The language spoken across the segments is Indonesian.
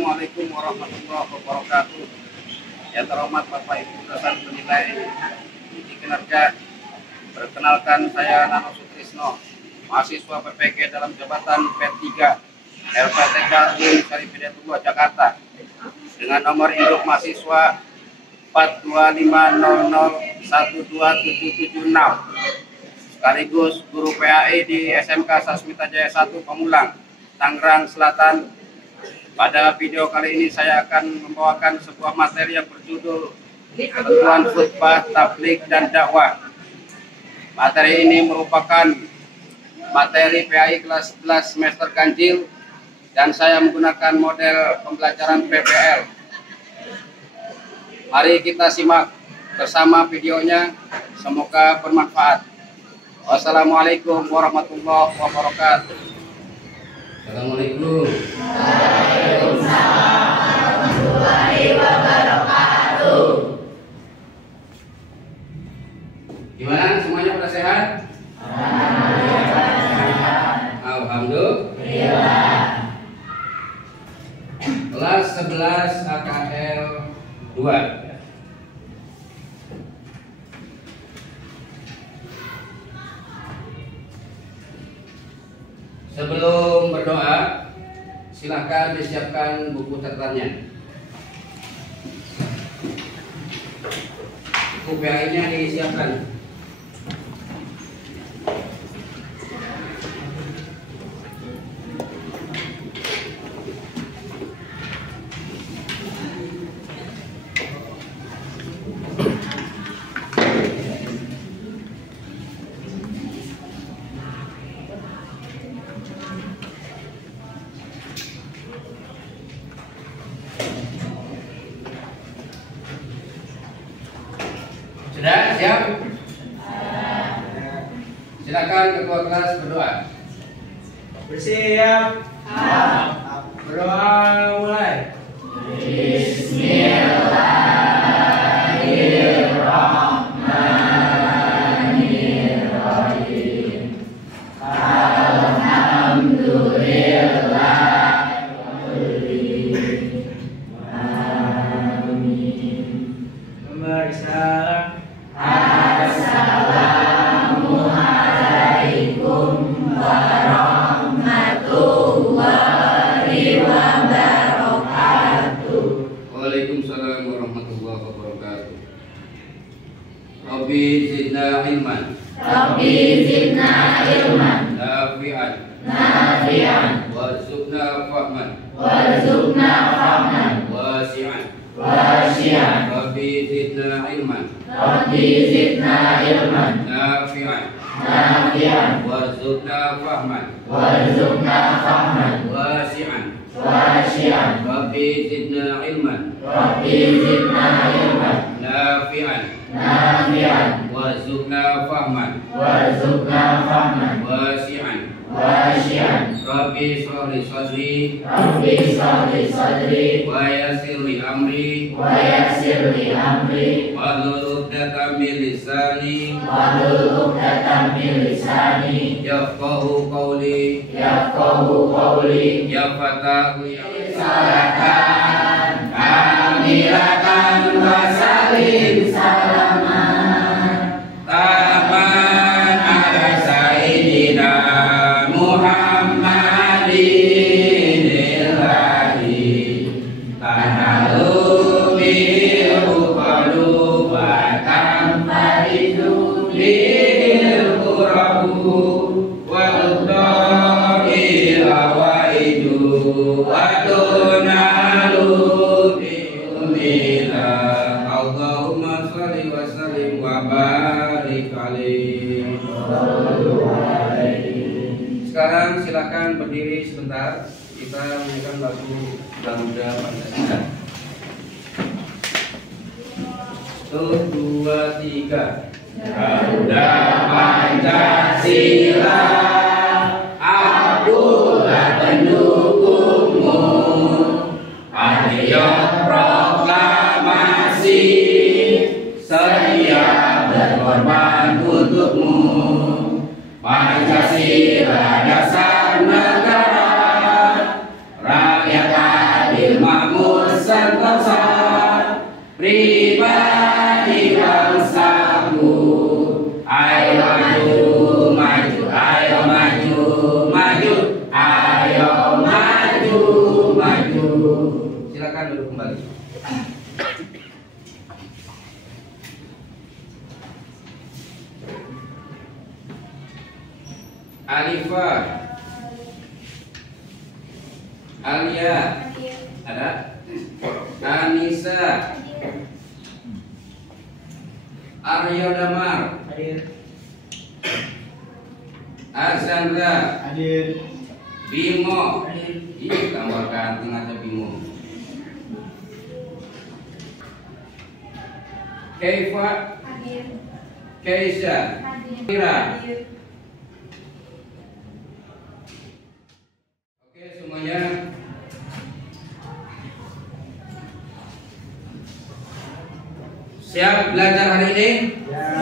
Assalamualaikum warahmatullahi wabarakatuh. Yang terhormat Bapak Ibu dosen penilai uji kinerja, perkenalkan saya Nano Sutrisno, mahasiswa PPG dalam jabatan P3 LPTK UIN Syarifhidayatullah Tua Jakarta, dengan nomor induk mahasiswa 42500127776, sekaligus guru PAI di SMK Sasmita Jaya 1 Pamulang, Tangerang Selatan. Pada video kali ini saya akan membawakan sebuah materi yang berjudul Ketentuan Khutbah, Tabligh, dan Dakwah. Materi ini merupakan materi PAI kelas 11 semester ganjil dan saya menggunakan model pembelajaran PBL. Mari kita simak bersama videonya, semoga bermanfaat. Wassalamualaikum warahmatullahi wabarakatuh. Assalamualaikum. Waalaikumsalam warahmatullahi wabarakatuh. Gimana, semuanya pada sehat? Alhamdulillah. Kelas 11 AKL 2. Sebelum berdoa, silakan disiapkan buku catatannya. Buku PAI-nya disiapkan. Sudah siap? Silakan ketua kelas berdoa. Bersiap. Berdoa mulai. Bismillahirrahmanirrahim. Alhamdulillah. Memberi salam. Assalamualaikum warahmatullahi wabarakatuh. Waalaikumsalam warahmatullahi wabarakatuh. Rabbi zidna ilman. Rabbi zidna ilman. Nafi'an. Nafi'an. Warzuqna fahman. Warzuqna fahman. Wasi'an. Wasi'an. Rabbi zidna ilman. Rabbi zidna ilman. Nafi'an. Nafi'an. Warzuqna fahman. Warzuqna fahman. Wasi'an. Wasi'an. Rabbi zidna ilman. Rabbi zidna ilman. Nafi'an. Nafi'an. Warzuqna fahman. Warzuqna fahman. Wasi'an. Wasi'an. Rabbi shrah li sadri Rabbi shrah li sadri wa yassir li amri wa yassir li amri wahlul 'uqdatam min lisani wahlul 'uqdatam min lisani yafqahu qawli yafqahu qawli. ya fatahu ya Salatan amilatan wa salim salaman taman ala sayyidina Muhammadin ilahi tanalu bihu qalu wa tanfaridu lil qurabu wa udha'il awaidu wa tunalu bi'umila. Allahumma sholli wa sallim wa barik alaihi. Sekarang silakan berdiri sebentar. Kita menyanyikan lagu Garuda Pancasila. 1, 2, 3. Garuda Pancasila, akulah pendukungmu. Patriot proklamasi, sedia berkorban untukmu. Pancasila dasar negara, rakyat adil Alifa, Alia, ada? Anissa, Arya Damar, Azandra, Bimo, ini gambar ganteng aja Bimo. Keifa, Keisha, Kira. Oke semuanya. Siap belajar hari ini?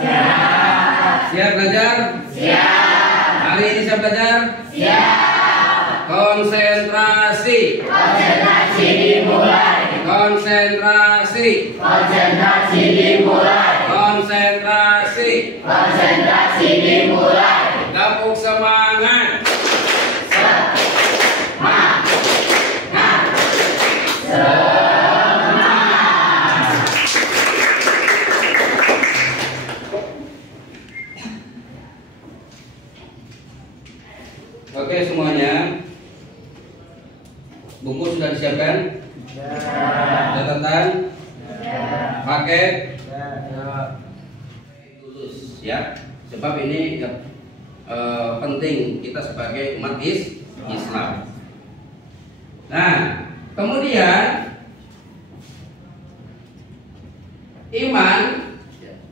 Siap. Siap belajar? Siap. Hari ini siap belajar? Siap. Konsentrasi. Konsentrasi dimulai. Konsentrasi. Konsentrasi dimulai. Konsentrasi. Konsentrasi dimulai. Tepuk semangat. Oke semuanya, buku sudah disiapkan, catatan, paket, tulis ya. Sebab ini penting kita sebagai umat Islam. Nah, kemudian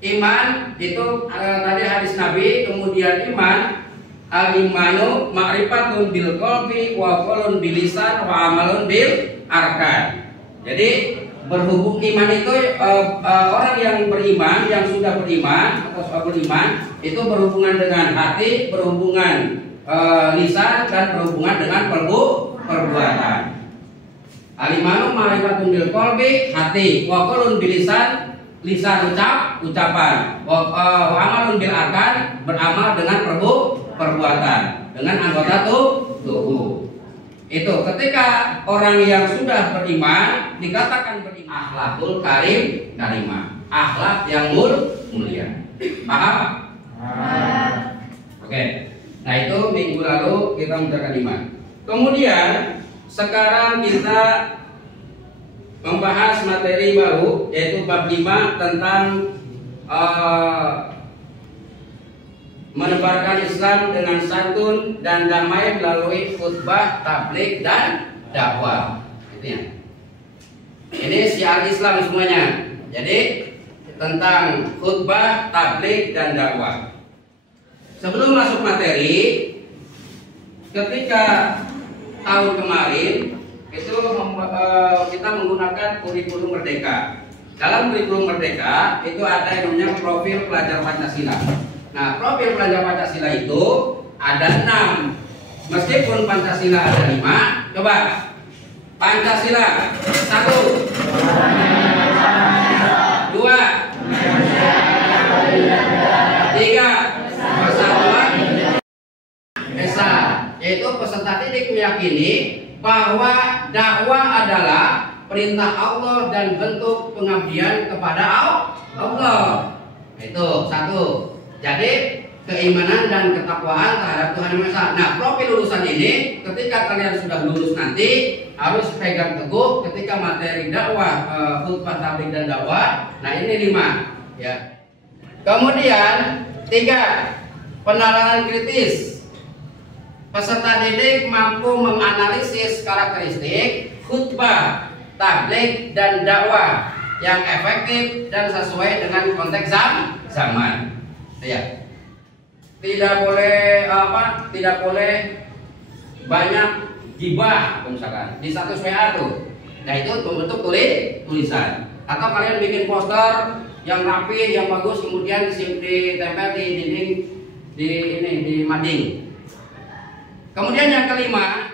iman itu tadi hadis Nabi, kemudian iman. Al-imanu ma'rifatun bil qalbi wa qaulun bil lisan wa amalun bil arkan. Jadi berhubung iman itu orang yang beriman, yang sudah beriman atau beriman itu berhubungan dengan hati, berhubungan lisan dan berhubungan dengan perbuatan. Al-imanu ma'rifatun bil qalbi, hati, wa qaulun bil lisan ucapan, wa amalun bil arkan, beramal dengan perbuatan dengan anggota tubuh. Itu ketika orang yang sudah beriman dikatakan beriman, akhlakul karimah, akhlak yang mulia. Paham? Oke. Nah itu minggu lalu kita mengerjakan iman. Kemudian sekarang kita membahas materi baru yaitu bab 5 tentang menebarkan Islam dengan santun dan damai melalui khutbah, tabligh dan dakwah. Itu ya. Ini syiar Islam semuanya. Jadi tentang khutbah, tabligh dan dakwah. Sebelum masuk materi, ketika tahun kemarin itu kita menggunakan kurikulum Merdeka. Dalam kurikulum Merdeka itu ada yang namanya profil pelajar Pancasila. Nah, profil pelajar Pancasila itu ada 6. Meskipun Pancasila ada 5, coba Pancasila 1, 2, 3, persatuan Esa, yaitu peserta didik meyakini bahwa dakwah adalah perintah Allah dan bentuk pengabdian kepada Allah. Itu 1. Jadi keimanan dan ketakwaan terhadap Tuhan Yang Maha Esa. Nah, profil lulusan ini ketika kalian sudah lulus nanti harus pegang teguh ketika materi dakwah, khutbah, tabligh dan dakwah. Nah, ini 5 ya. Kemudian 3, penalaran kritis. Peserta didik mampu menganalisis karakteristik khutbah, tabligh dan dakwah yang efektif dan sesuai dengan konteks zaman. Ya. Tidak boleh tidak boleh banyak gibah misalkan di status WA tuh. Nah, itu membentuk tulisan. Atau kalian bikin poster yang rapi, yang bagus kemudian ditempel di dinding di mading. Kemudian yang kelima,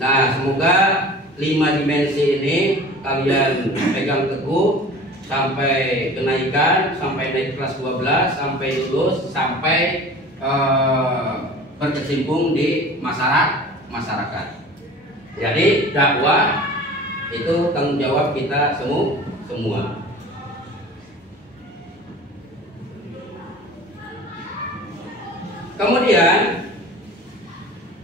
nah semoga 5 dimensi ini kalian pegang teguh sampai kenaikan, sampai naik kelas 12, sampai lulus, sampai berkecimpung di masyarakat. Jadi dakwah, Itu tanggung jawab kita semua. Kemudian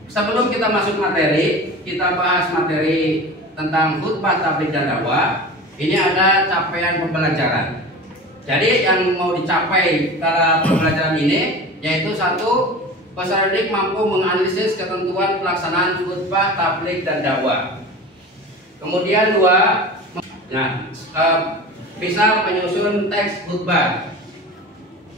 sebelum kita masuk materi, kita bahas materi tentang khutbah, tabligh dan dakwah. Ini ada capaian pembelajaran. Jadi yang mau dicapai dalam pembelajaran ini yaitu satu, peserta didik mampu menganalisis ketentuan pelaksanaan khutbah, tabligh dan dakwah. Kemudian dua, bisa menyusun teks khutbah.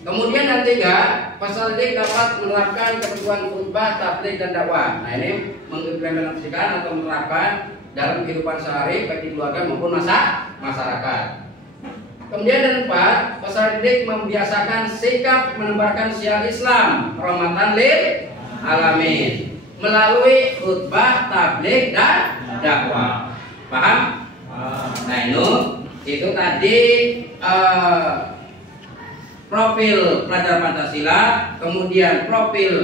Kemudian yang tiga, peserta didik dapat menerapkan ketentuan khutbah, tabligh dan dakwah. Nah ini mengimplementasikan atau menerapkan dalam kehidupan sehari baik di keluarga maupun masyarakat. Kemudian yang empat, peserta didik membiasakan sikap menebarkan syiar Islam rahmatan lil alamin melalui khutbah, tabligh dan dakwah. Paham? Nah itu tadi profil pelajar Pancasila, kemudian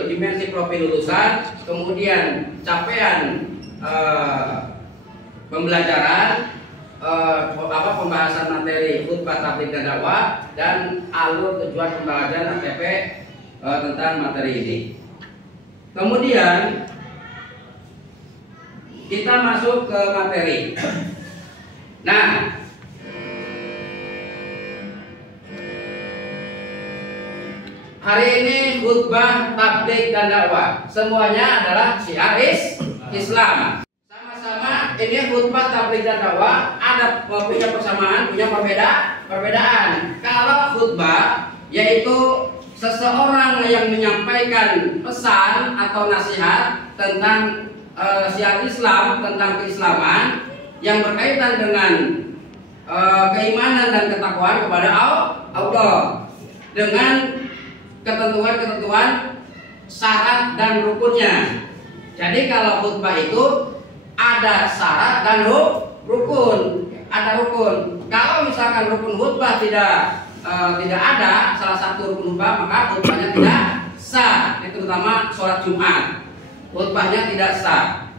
dimensi profil lulusan, kemudian capaian pembelajaran, pembahasan materi khutbah, tabligh dan dakwah, dan alur tujuan pembelajaran ATP tentang materi ini. Kemudian kita masuk ke materi. Nah, hari ini khutbah, tabligh dan dakwah semuanya adalah syiar Islam. Sama-sama ini khutbah, tabligh dan dakwah ada punya persamaan, punya perbedaan. Kalau khutbah yaitu seseorang yang menyampaikan pesan atau nasihat tentang syiar Islam, tentang keislaman yang berkaitan dengan keimanan dan ketakwaan kepada Allah dengan ketentuan-ketentuan syarat dan rukunnya. Jadi kalau khutbah itu ada syarat dan rukun, ada rukun. Kalau misalkan rukun khutbah tidak ada salah satu rukun khutbah, maka khutbahnya tidak sah. Itu terutama sholat Jumat, khutbahnya tidak sah.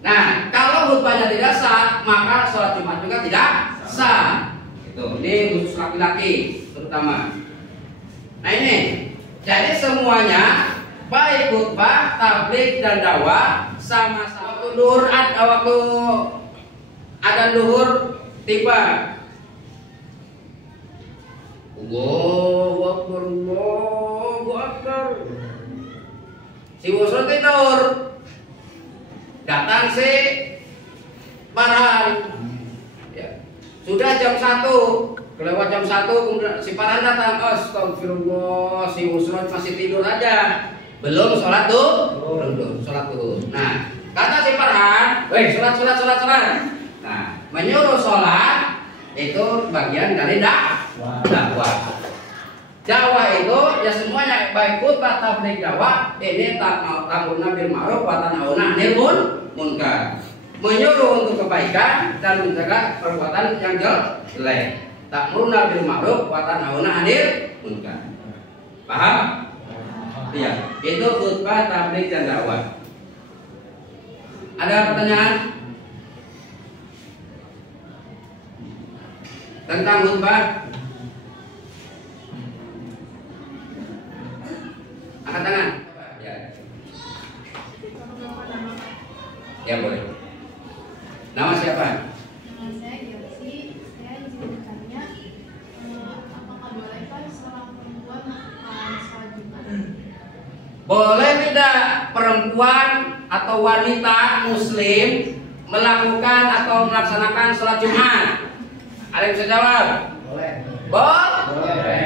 Nah, kalau khutbahnya tidak sah, maka sholat Jumat juga tidak sah. Ini khusus laki-laki terutama. Nah ini. Jadi semuanya baik khutbah, tabligh dan dakwah sama-sama waktu adzan duhur tiba. Allahu Akbar, Allahu Akbar. Si Wusro tidur. Datang si Farhan. Ya. Sudah jam 1. Kelewat jam 1 kemudian si Farhan datang. Astagfirullah, si Wusro masih tidur aja. Belum sholat sholat duhur. Nah, kata si Farhan, "Weh, sholat." Nah, menyuruh sholat itu bagian dari dakwah. Dakwah itu ya semuanya baik khutbah, tabligh, dakwah ini ta'muruna bil ma'ruf wa tanhauna 'anil munkar. Menyuruh untuk kebaikan dan mencegah perbuatan yang jelek. Ta'muruna bil ma'ruf wa tanhauna 'anil munkar. Paham? Iya, itu khutbah, tabligh dan dakwah. Ada pertanyaan tentang khutbah? Angkat tangan. Ya. Ya boleh. Nama siapa? Nama saya Gelsi. Saya izin bertanya, apakah bolehkah seorang perempuan melakukan sholat Jumat? Boleh tidak perempuan atau wanita muslim melakukan atau melaksanakan sholat Jumat? Ada yang bisa jawab? Boleh.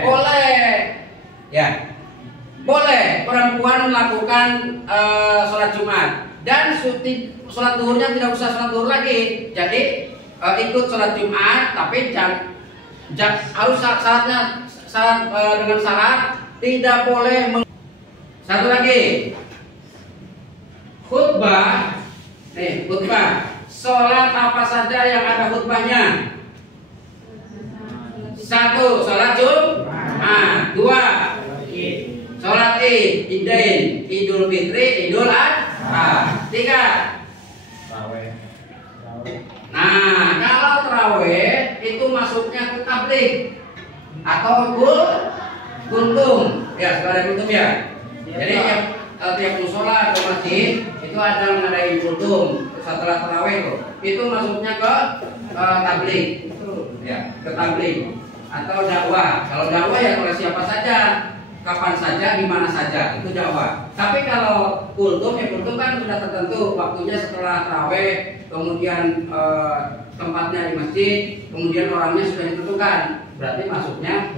Boleh. Ya. Boleh perempuan melakukan sholat Jumat dan sholat duhurnya tidak usah sholat duhur lagi. Jadi ikut sholat Jumat tapi harus syaratnya dengan syarat tidak boleh satu lagi khutbah. Nih khutbah. Sholat apa saja yang ada khutbahnya? 1. Sholat Jumat. 2. Sholat Id, Idain, Idul Fitri, Idul Adha. 3. Nah, tarawih itu masuknya ke tabligh atau kultum. Ya, saudara kultum ya. Jadi yang tiap musola atau masjid itu ada mengadakan kultum setelah tarawih itu masuknya ke tabligh. Ya, ke tabligh atau dakwah. Kalau dakwah ya oleh siapa saja, kapan saja, di mana saja, itu dakwah. Tapi kalau kultum ya kultum kan sudah tertentu waktunya setelah tarawih, kemudian tempatnya di masjid, kemudian orangnya sudah ditentukan. Berarti masuknya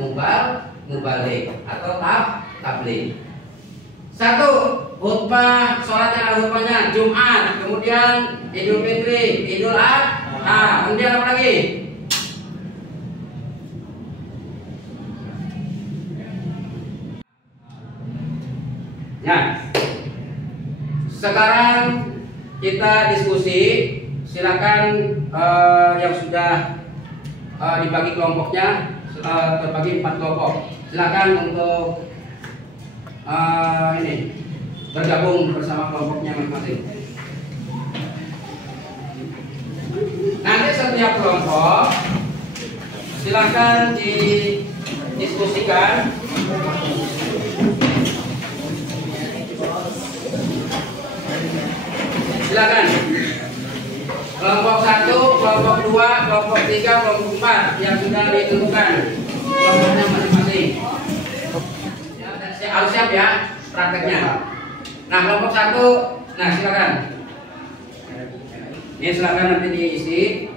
mubalik atau tabligh. Satu, khutbah, sholat yang ada khutbahnya, Jumat, kemudian Idul Fitri, Idul Adha, kemudian apa lagi? Nah, sekarang kita diskusi. Silakan yang sudah dibagi kelompoknya terbagi 4 kelompok. Silakan untuk ini bergabung bersama kelompoknya masing-masing. Nanti setiap kelompok silakan didiskusikan. Silakan. Kelompok 1, kelompok 2, kelompok 3, kelompok 4 yang sudah ditentukan kelompoknya masing-masing. Harus siap ya prakteknya. Nah, kelompok 1, nah silakan. Ini silakan nanti diisi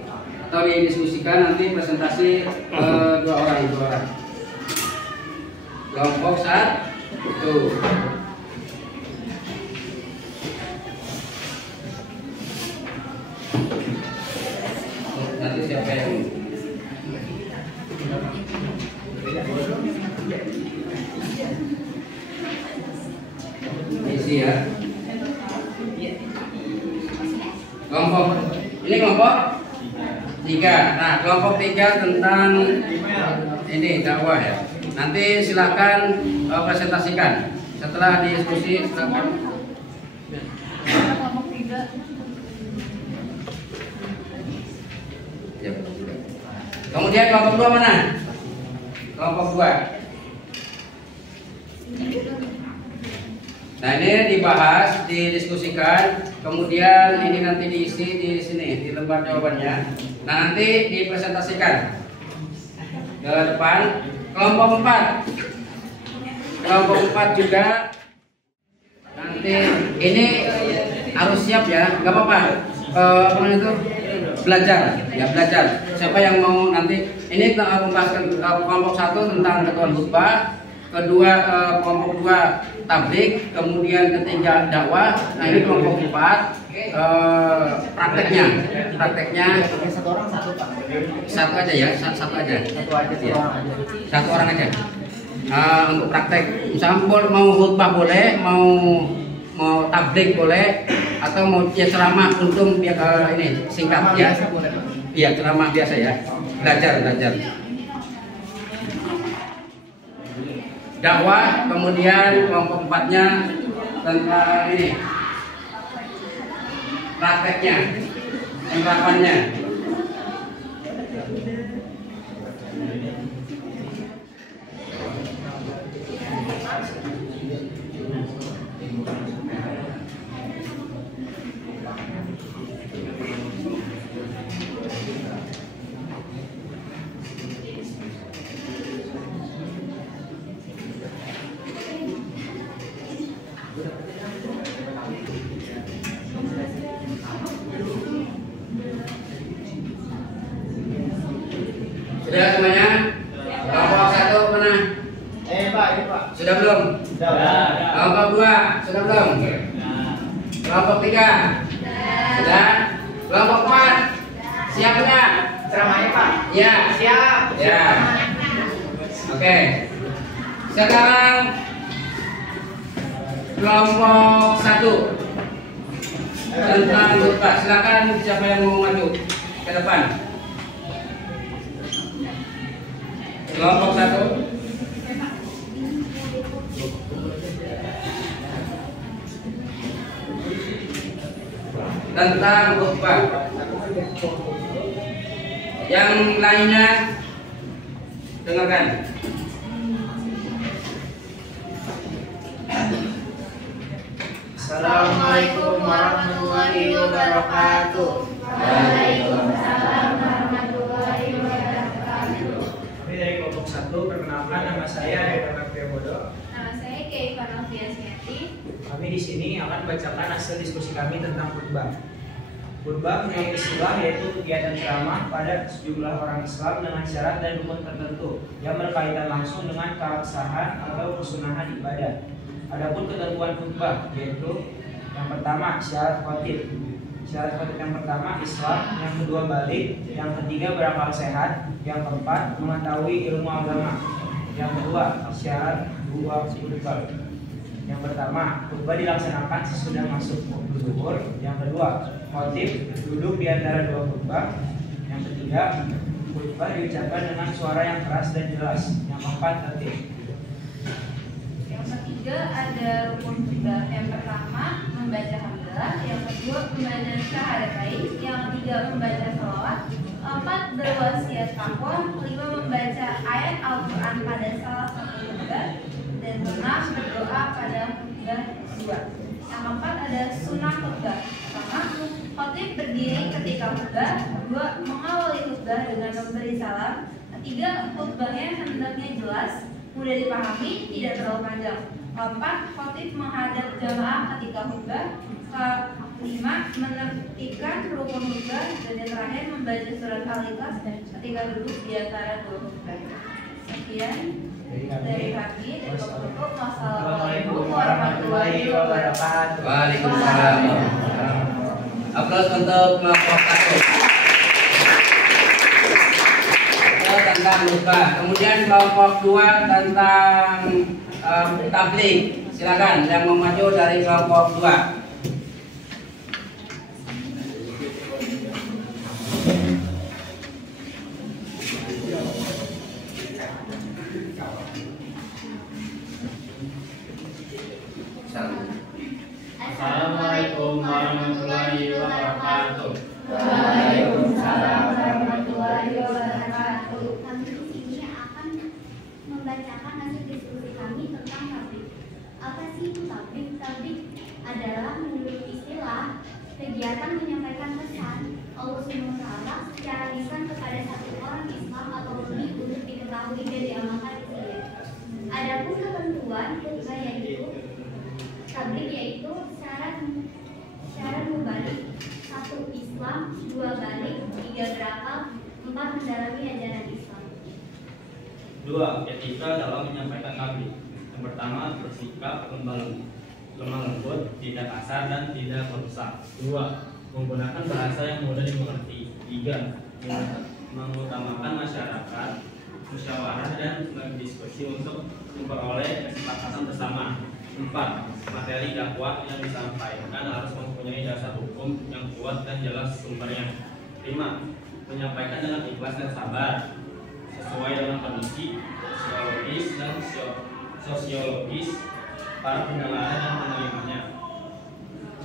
atau didiskusikan, nanti presentasi 2 orang. Kelompok 1. Nanti siapa yang isi ya. Kelompok ini kelompok 3. Nah, kelompok 3 tentang ini dakwah ya. Nanti silakan presentasikan. Setelah diskusi silakan. Kelompok 3. Ya, kemudian kelompok 2 mana? Kelompok 2. Nah, ini dibahas, didiskusikan, kemudian ini nanti diisi di sini di lembar jawabannya. Nah, nanti dipresentasikan ke depan. Kelompok 4. Kelompok 4 juga nanti ini harus siap ya, nggak apa-apa. Apa itu? Belajar, ya belajar. Siapa yang mau nanti ini membahas kelompok 1 tentang ketuan khutbah, kedua kelompok 2 tabligh, kemudian ketiga dakwah. Nah, ini kelompok 4 prakteknya Satu orang satu Pak. satu aja ya, satu aja. Satu aja, Ya. satu orang aja. Satu orang aja. Untuk praktek, misalnya mau khutbah boleh, mau tabligh boleh, atau mau ceramah untuk ini singkat ya. Biasa boleh Pak. Iya, ceramah biasa ya. Belajar. Dakwah, kemudian kelompok 4-nya tentang ini prakteknya, penerapannya. Sudah semuanya? Kelompok 1 mana? Pak, ini Pak. Sudah belum? Sudah. Kelompok 2 sudah belum? Kelompok 3 sudah? Kelompok 4 siap nggak? Ceramahnya Pak. Ya. Siap. Ya. Oke. Sekarang kelompok 1 tentang khutbah. Silakan siapa yang mau maju ke depan. Kelompok 1. Tentang khutbah. Yang lainnya dengarkan. Assalamualaikum warahmatullahi wabarakatuh. Waalaikumsalam warahmatullahi wabarakatuh. Kami dari kelompok 1, perkenalkan nama saya Eka Priyabodo. Nama saya Kei Farnoviasmiati. Kami di sini akan membacakan hasil diskusi kami tentang khutbah. Khutbah punya istilah yaitu kegiatan ceramah pada sejumlah orang Islam dengan syarat dan rukun tertentu yang berkaitan langsung dengan keabsahan atau kesunahan ibadah. Adapun ketentuan khutbah yaitu yang pertama syarat khotib. Syarat khotib yang pertama Islam, yang kedua balik, yang ketiga berakal sehat, yang keempat mengetahui ilmu agama. Yang kedua syarat dua khutbah. Yang pertama, khutbah dilaksanakan sesudah masuk zuhur. Yang kedua, khotib duduk di antara dua khutbah. Yang ketiga, khutbah diucapkan dengan suara yang keras dan jelas. Yang keempat, tertib. Yang ketiga ada rukun khutbah. Yang pertama membaca hamdalah, yang kedua membaca syahadatain, yang ketiga membaca sholawat, keempat berwasiat taqwa, kelima membaca ayat Al-Quran pada salah satu khutbah, dan keenam berdoa pada khutbah kedua. Yang keempat ada sunnah khutbah. Pertama, khotib berdiri ketika khutbah. Kedua, mengawali khutbah dengan memberi salam. Ketiga, khutbahnya hendaknya jelas, mudah dipahami, tidak terlalu panjang. Keempat, khotib menghadap jamaah ketika khutbah. Kelima, menertibkan rukun khutbah. Dan yang terakhir, membaca surat Al-Ikhlas ketika duduk di antara dua khutbah. Sekian dari kami dan kelompok. Wassalamualaikum warahmatullahi wabarakatuh. Waalaikumsalam. Aplaus untuk kelompok 1 tentang khutbah. Kemudian kelompok 2 tentang tabligh. Silakan yang mau maju dari kelompok 2. Assalamualaikum warahmatullahi wabarakatuh. Waalaikumsalam warahmatullahi wabarakatuh. Kami di sini akan membacakan hasil diskusi kami tentang tabligh. Apa sih itu tabligh? Tabligh adalah menurut istilah kegiatan menyampaikan pesan Allah SWT secara lisan kepada satu orang Islam atau lebih untuk diketahui dan diamalkan isinya. Adapun ketentuan khutbah yaitu tabligh yaitu syarat mubalik, 1 Islam, 2 balik, 3 berakal, 4 mendalami ajaran Islam. 2. Etika dalam menyampaikan tabligh. Yang pertama, bersikap lemah lembut, tidak kasar dan tidak merusak. 2. Menggunakan bahasa yang mudah dimengerti. 3. Mengutamakan masyarakat, musyawarah dan berdiskusi untuk memperoleh kesepakatan bersama. 4. Materi dakwah yang disampaikan harus mempunyai dasar hukum yang kuat dan jelas sumbernya. 5. Menyampaikan dengan ikhlas dan sabar sesuai dengan kondisi psikologis dan sosiologis para pendengar dan penerimanya.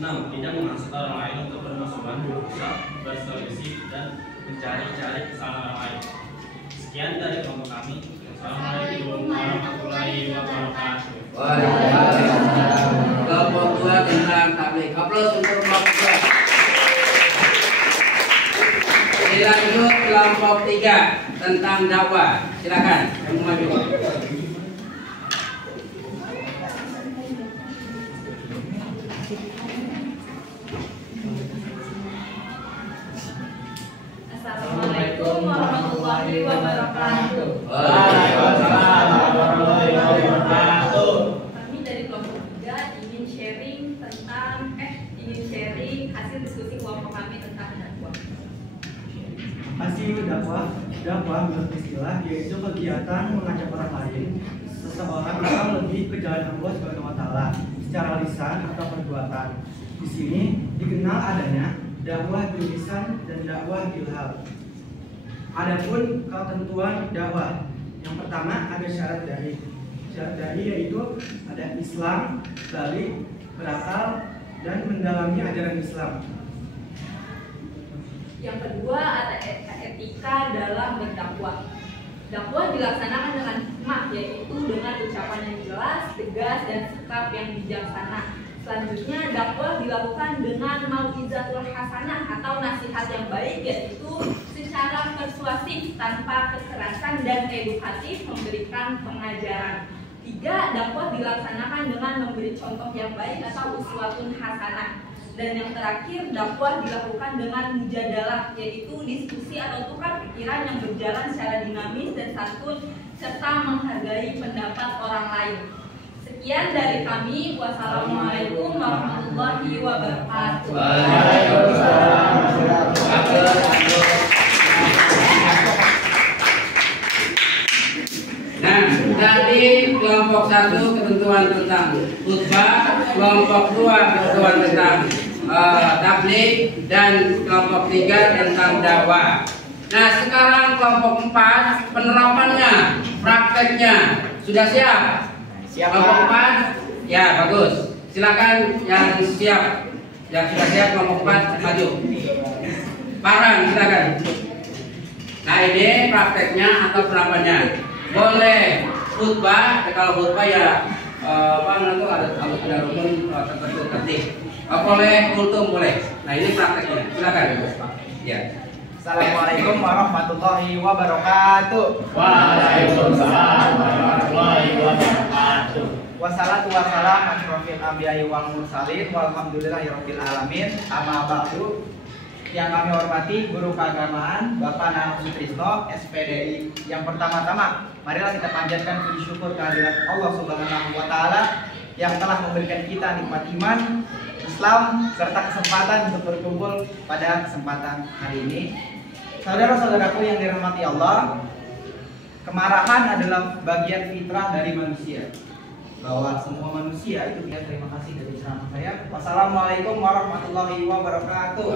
6. Tidak memaksud orang lain untuk bermusuhan, berusaha, berselisih dan mencari-cari kesalahan orang lain. Sekian dari kelompok kami. Assalamualaikum warahmatullahi wabarakatuh. Waalaikumsalam. Kelompok 2 tentang tabligh. Aplaus untuk kelompok 2. Dilanjut kelompok 3 tentang dakwah. Silakan yang mau maju. Assalamualaikum warahmatullahi wabarakatuh. Waalaikumsalam warahmatullahi wabarakatuh. Kami dari kelompok 3 ingin sharing hasil diskusi kelompok kami tentang dakwah. Hasil dakwah menurut istilah yaitu kegiatan mengajak orang lain seseorang atau lebih ke jalan Allah Subhanahu wa taala secara lisan atau perbuatan. Di sini dikenal adanya dakwah bil lisan dan dakwah bil hal. Adapun ketentuan dakwah, yang pertama ada syarat dari. Syarat dari yaitu ada Islam, balik, berakal, dan mendalami ajaran Islam. Yang kedua ada etika dalam berdakwah. Dakwah dilaksanakan dengan hikmah, yaitu dengan ucapan yang jelas, tegas, dan sikap yang bijaksana. Selanjutnya, dakwah dilakukan dengan mau'izatul hasanah atau nasihat yang baik, yaitu secara persuasif tanpa kekerasan dan edukatif memberikan pengajaran. 3. Dakwah dilaksanakan dengan memberi contoh yang baik atau uswatun hasanah. Dan yang terakhir, dakwah dilakukan dengan mujadalah, yaitu diskusi atau tukar pikiran yang berjalan secara dinamis dan santun serta menghargai pendapat orang lain. Sekian dari kami. Wassalamualaikum warahmatullahi wabarakatuh. Nah, tadi kelompok 1 ketentuan tentang khutbah, kelompok 2 ketentuan tentang tabligh, dan kelompok 3 tentang dakwah. Nah, sekarang kelompok 4 penerapannya, prakteknya sudah siap? Siap, Kelompok Pak. 4? Ya, bagus. Silakan yang siap. Yang sudah siap kelompok 4 maju. Parang, silakan. Nah, ini prakteknya atau penerapannya. Boleh khutbah, kalau khutbah ya ada rukun tertentu tertib. Boleh kultum boleh. Nah, ini prakteknya. Silakan. Ya. Assalamualaikum warahmatullahi wabarakatuh. Waalaikumsalam warahmatullahi wabarakatuh. Wassalatu wassalam asyrofil anbiya'i wal mursalin walhamdulillahirabbil alamin. Amma ba'du. Yang kami hormati guru keagamaan Bapak Nana Sutrisno SPDI. Yang pertama-tama, marilah kita panjatkan puji syukur kehadirat Allah Subhanahu wa taala yang telah memberikan kita nikmat iman, Islam, serta kesempatan untuk berkumpul pada kesempatan hari ini. Saudara-saudaraku yang dirahmati Allah, kemarahan adalah bagian fitrah dari manusia. Bahwa semua manusia itu dia. Terima kasih dari ceramah saya. Wassalamualaikum warahmatullahi wabarakatuh.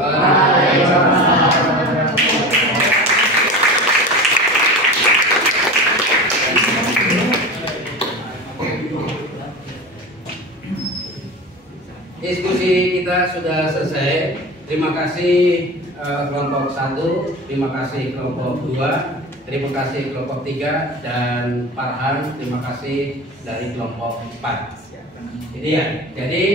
Diskusi kita sudah selesai. Terima kasih kelompok 1, terima kasih kelompok 2, terima kasih kelompok 3, dan Farhan terima kasih dari kelompok 4. Jadi ya, jadi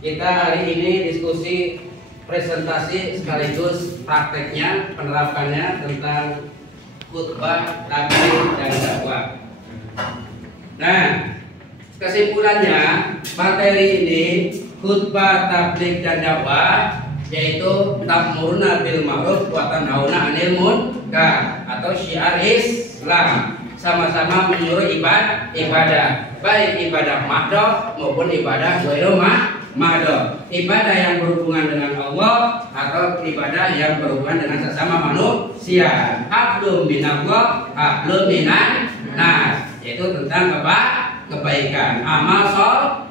kita hari ini diskusi presentasi sekaligus prakteknya, penerapannya tentang khutbah, tabligh, dan dakwah. Nah, kesimpulannya materi ini khutbah, tabligh, dan dakwah yaitu ta'muruna bil ma'ruf wa tanhauna 'anil munkar atau syiar Islam, sama-sama menyuruh ibadah, baik ibadah mahdoh maupun ibadah ghairu mahdoh, ibadah yang berhubungan dengan Allah atau ibadah yang berhubungan dengan sesama manusia. Hablum minallah, hablum minan nas, yaitu tentang kebaikan, amal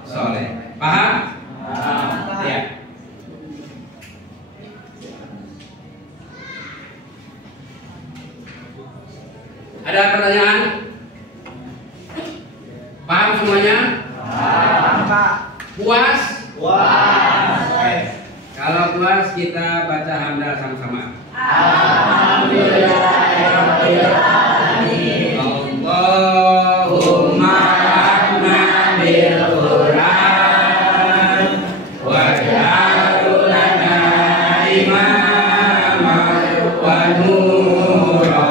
soleh. Paham? Ya. Ada pertanyaan? Paham semuanya? Paham, Pak. Puas? Puas. Kalau puas kita baca hamdalah sama-sama. Alhamdulillahirabbil Allahumma rahna bil Qur'an waj'alhu lana imaman wa nura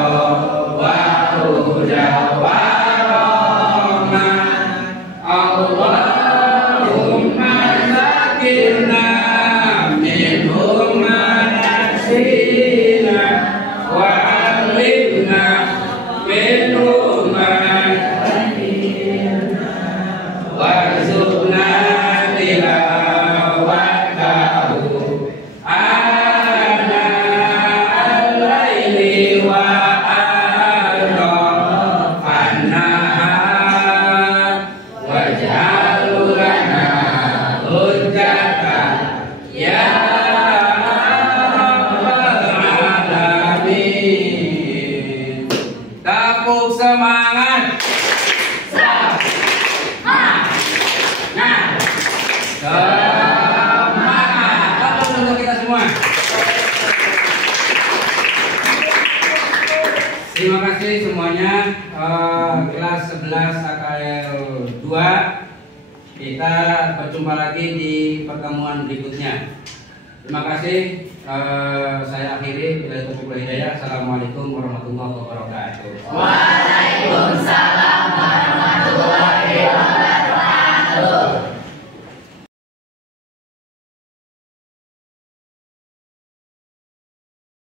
wa hudan wa rahmah. Allahumma zakirna minhum ma nasina wa Terima kasih semuanya. Kelas 11 AKL 2. Kita berjumpa lagi di pertemuan berikutnya. Terima kasih. Saya akhiri. Bila taufiq wal hidayah. Assalamualaikum warahmatullahi wabarakatuh. Waalaikumsalam warahmatullahi wabarakatuh.